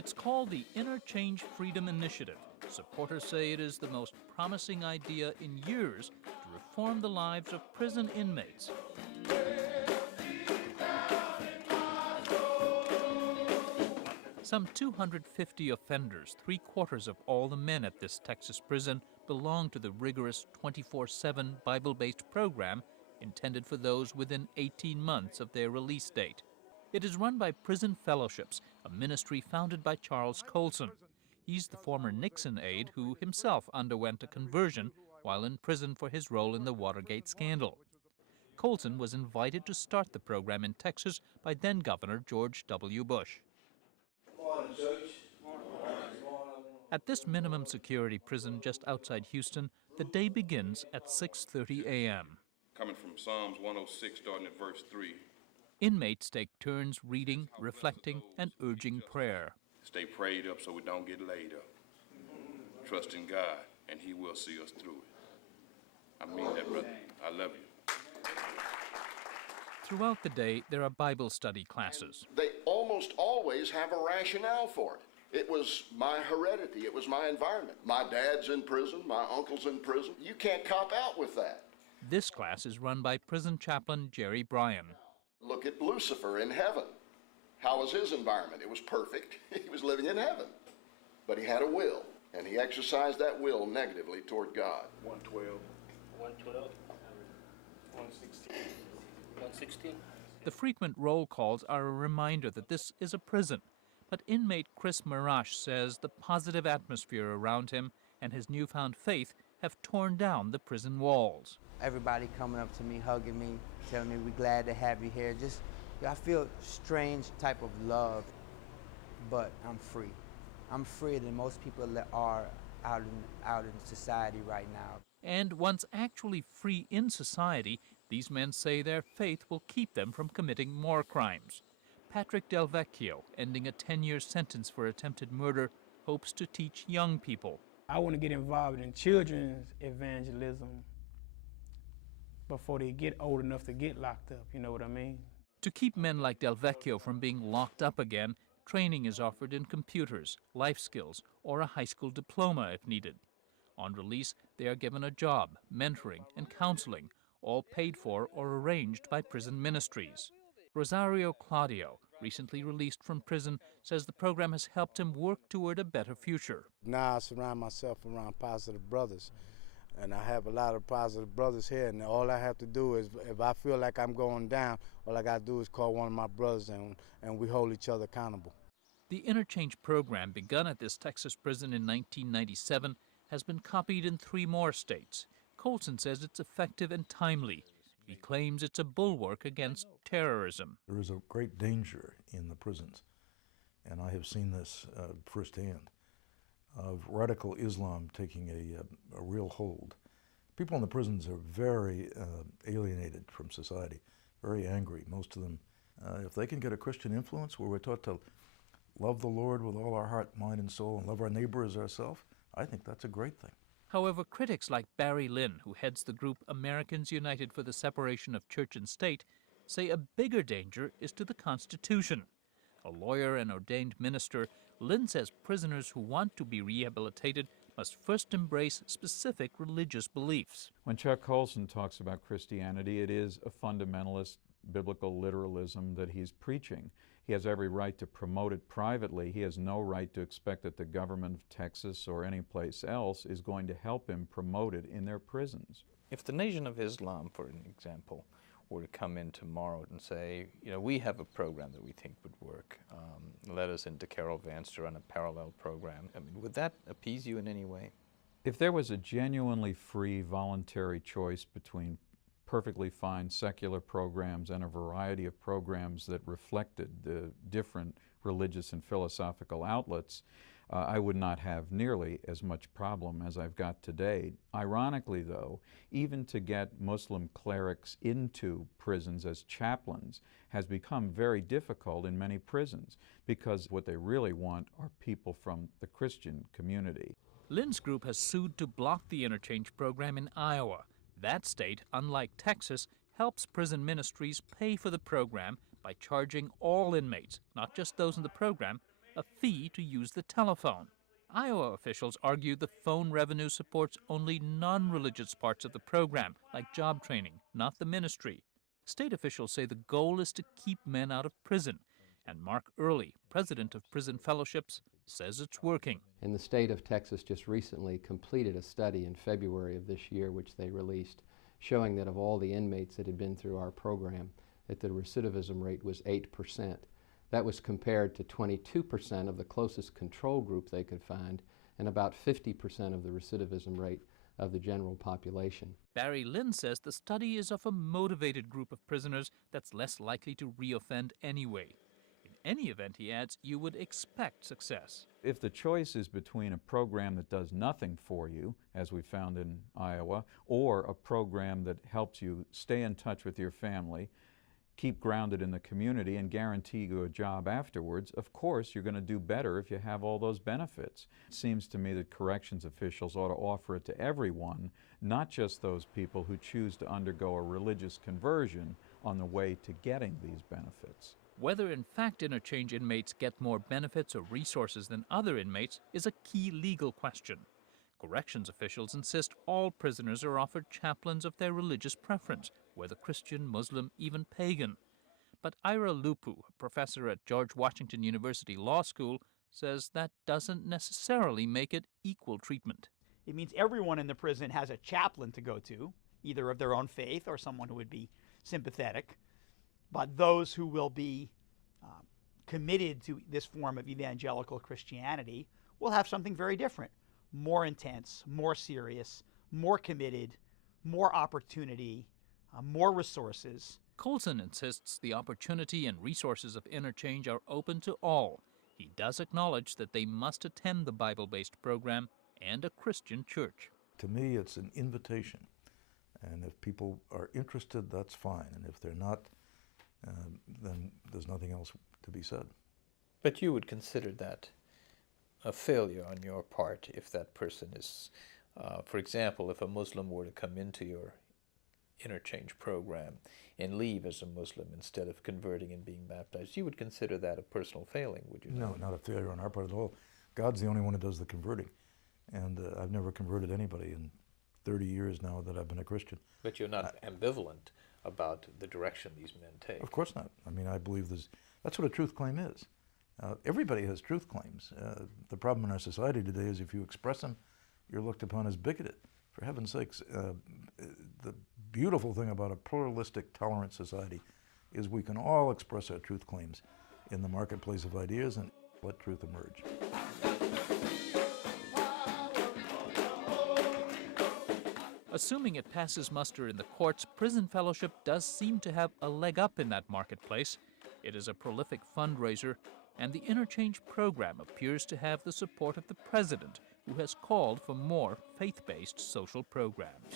It's called the Interchange Freedom Initiative. Supporters say it is the most promising idea in years to reform the lives of prison inmates. Some 250 offenders, 3/4 of all the men at this Texas prison, belong to the rigorous 24/7 Bible-based program intended for those within 18 months of their release date. It is run by Prison Fellowships, a ministry founded by Charles Colson. He's the former Nixon aide who himself underwent a conversion while in prison for his role in the Watergate scandal. Colson was invited to start the program in Texas by then-Governor George W. Bush. At this minimum security prison just outside Houston, the day begins at 6:30 a.m. Coming from Psalms 106, starting at verse 3. Inmates take turns reading, reflecting, and urging prayer. Stay prayed up so we don't get laid up. Trust in God, and He will see us through it. I mean that, brother. I love you. Throughout the day, there are Bible study classes. They almost always have a rationale for it. It was my heredity. It was my environment. My dad's in prison. My uncle's in prison. You can't cop out with that. This class is run by prison chaplain Jerry Bryan. Look at Lucifer in heaven. How was his environment? It was perfect. He was living in heaven. But he had a will, and he exercised that will negatively toward God. 112. 112. 116. 116. The frequent roll calls are a reminder that this is a prison. But inmate Chris Marash says the positive atmosphere around him and his newfound faith have torn down the prison walls. Everybody coming up to me, hugging me, telling me we're glad to have you here. I feel strange type of love, but I'm free. I'm freer than most people that are out in society right now. And once actually free in society, these men say their faith will keep them from committing more crimes. Patrick Del Vecchio, ending a 10-year sentence for attempted murder, hopes to teach young people. I want to get involved in children's evangelism before they get old enough to get locked up, you know what I mean? To keep men like Del Vecchio from being locked up again, training is offered in computers, life skills, or a high school diploma if needed. On release, they are given a job, mentoring, and counseling, all paid for or arranged by prison ministries. Rosario Claudio, recently released from prison, says the program has helped him work toward a better future. Now I surround myself around positive brothers, and I have a lot of positive brothers here, and all I have to do is, if I feel like I'm going down, all I got to do is call one of my brothers, and we hold each other accountable. The Interchange program, begun at this Texas prison in 1997, has been copied in 3 more states. Colson says it's effective and timely. He claims it's a bulwark against terrorism. There is a great danger in the prisons, and I have seen this firsthand, of radical Islam taking a real hold. People in the prisons are very alienated from society, very angry, most of them. If they can get a Christian influence where we're taught to love the Lord with all our heart, mind, and soul, and love our neighbor as ourselves, I think that's a great thing. However, critics like Barry Lynn, who heads the group Americans United for the Separation of Church and State, say a bigger danger is to the Constitution. A lawyer and ordained minister, Lynn says prisoners who want to be rehabilitated must first embrace specific religious beliefs. When Chuck Colson talks about Christianity, it is a fundamentalist biblical literalism that he's preaching. He has every right to promote it privately. He has no right to expect that the government of Texas or any place else is going to help him promote it in their prisons. If the Nation of Islam, for an example, were to come in tomorrow and say, you know, we have a program that we think would work, let us into Carol Vance to run a parallel program, I mean, would that appease you in any way? If there was a genuinely free, voluntary choice between perfectly fine secular programs and a variety of programs that reflected the different religious and philosophical outlets, I would not have nearly as much problem as I've got today. Ironically, though, even to get Muslim clerics into prisons as chaplains has become very difficult in many prisons because what they really want are people from the Christian community. Lynn's group has sued to block the Interchange program in Iowa. That state, unlike Texas, helps prison ministries pay for the program by charging all inmates, not just those in the program, a fee to use the telephone. Iowa officials argue the phone revenue supports only non-religious parts of the program, like job training, not the ministry. State officials say the goal is to keep men out of prison, and Mark Early, president of Prison Fellowships, says it's working. And the state of Texas just recently completed a study in February of this year, which they released, showing that of all the inmates that had been through our program, that the recidivism rate was 8%. That was compared to 22% of the closest control group they could find, and about 50% of the recidivism rate of the general population. Barry Lynn says the study is of a motivated group of prisoners that's less likely to reoffend anyway. In any event, he adds, you would expect success. If the choice is between a program that does nothing for you, as we found in Iowa, or a program that helps you stay in touch with your family, keep grounded in the community, and guarantee you a job afterwards, of course you're going to do better if you have all those benefits. It seems to me that corrections officials ought to offer it to everyone, not just those people who choose to undergo a religious conversion on the way to getting these benefits. Whether in fact interchange inmates get more benefits or resources than other inmates is a key legal question. Corrections officials insist all prisoners are offered chaplains of their religious preference, whether Christian, Muslim, even pagan. But Ira Lupu, a professor at George Washington University Law School, says that doesn't necessarily make it equal treatment. It means everyone in the prison has a chaplain to go to, either of their own faith or someone who would be sympathetic. But those who will be committed to this form of evangelical Christianity will have something very different. More intense, more serious, more committed, more opportunity, more resources. Colson insists the opportunity and resources of interchange are open to all. He does acknowledge that they must attend the Bible-based program and a Christian church. To me, it's an invitation. And if people are interested, that's fine. And if they're not, then there's nothing else to be said. But you would consider that a failure on your part if that person is, for example, if a Muslim were to come into your interchange program and leave as a Muslim instead of converting and being baptized, you would consider that a personal failing, would you not? No, not a failure on our part at all. God's the only one who does the converting. And I've never converted anybody in 30 years now that I've been a Christian. But you're not ambivalent about the direction these men take. Of course not. I mean, I believe that's what a truth claim is. Everybody has truth claims. The problem in our society today is if you express them, you're looked upon as bigoted. For heaven's sakes, the beautiful thing about a pluralistic, tolerant society is we can all express our truth claims in the marketplace of ideas and let truth emerge. Assuming it passes muster in the courts, Prison Fellowship does seem to have a leg up in that marketplace. It is a prolific fundraiser, and the interchange program appears to have the support of the president, who has called for more faith-based social programs.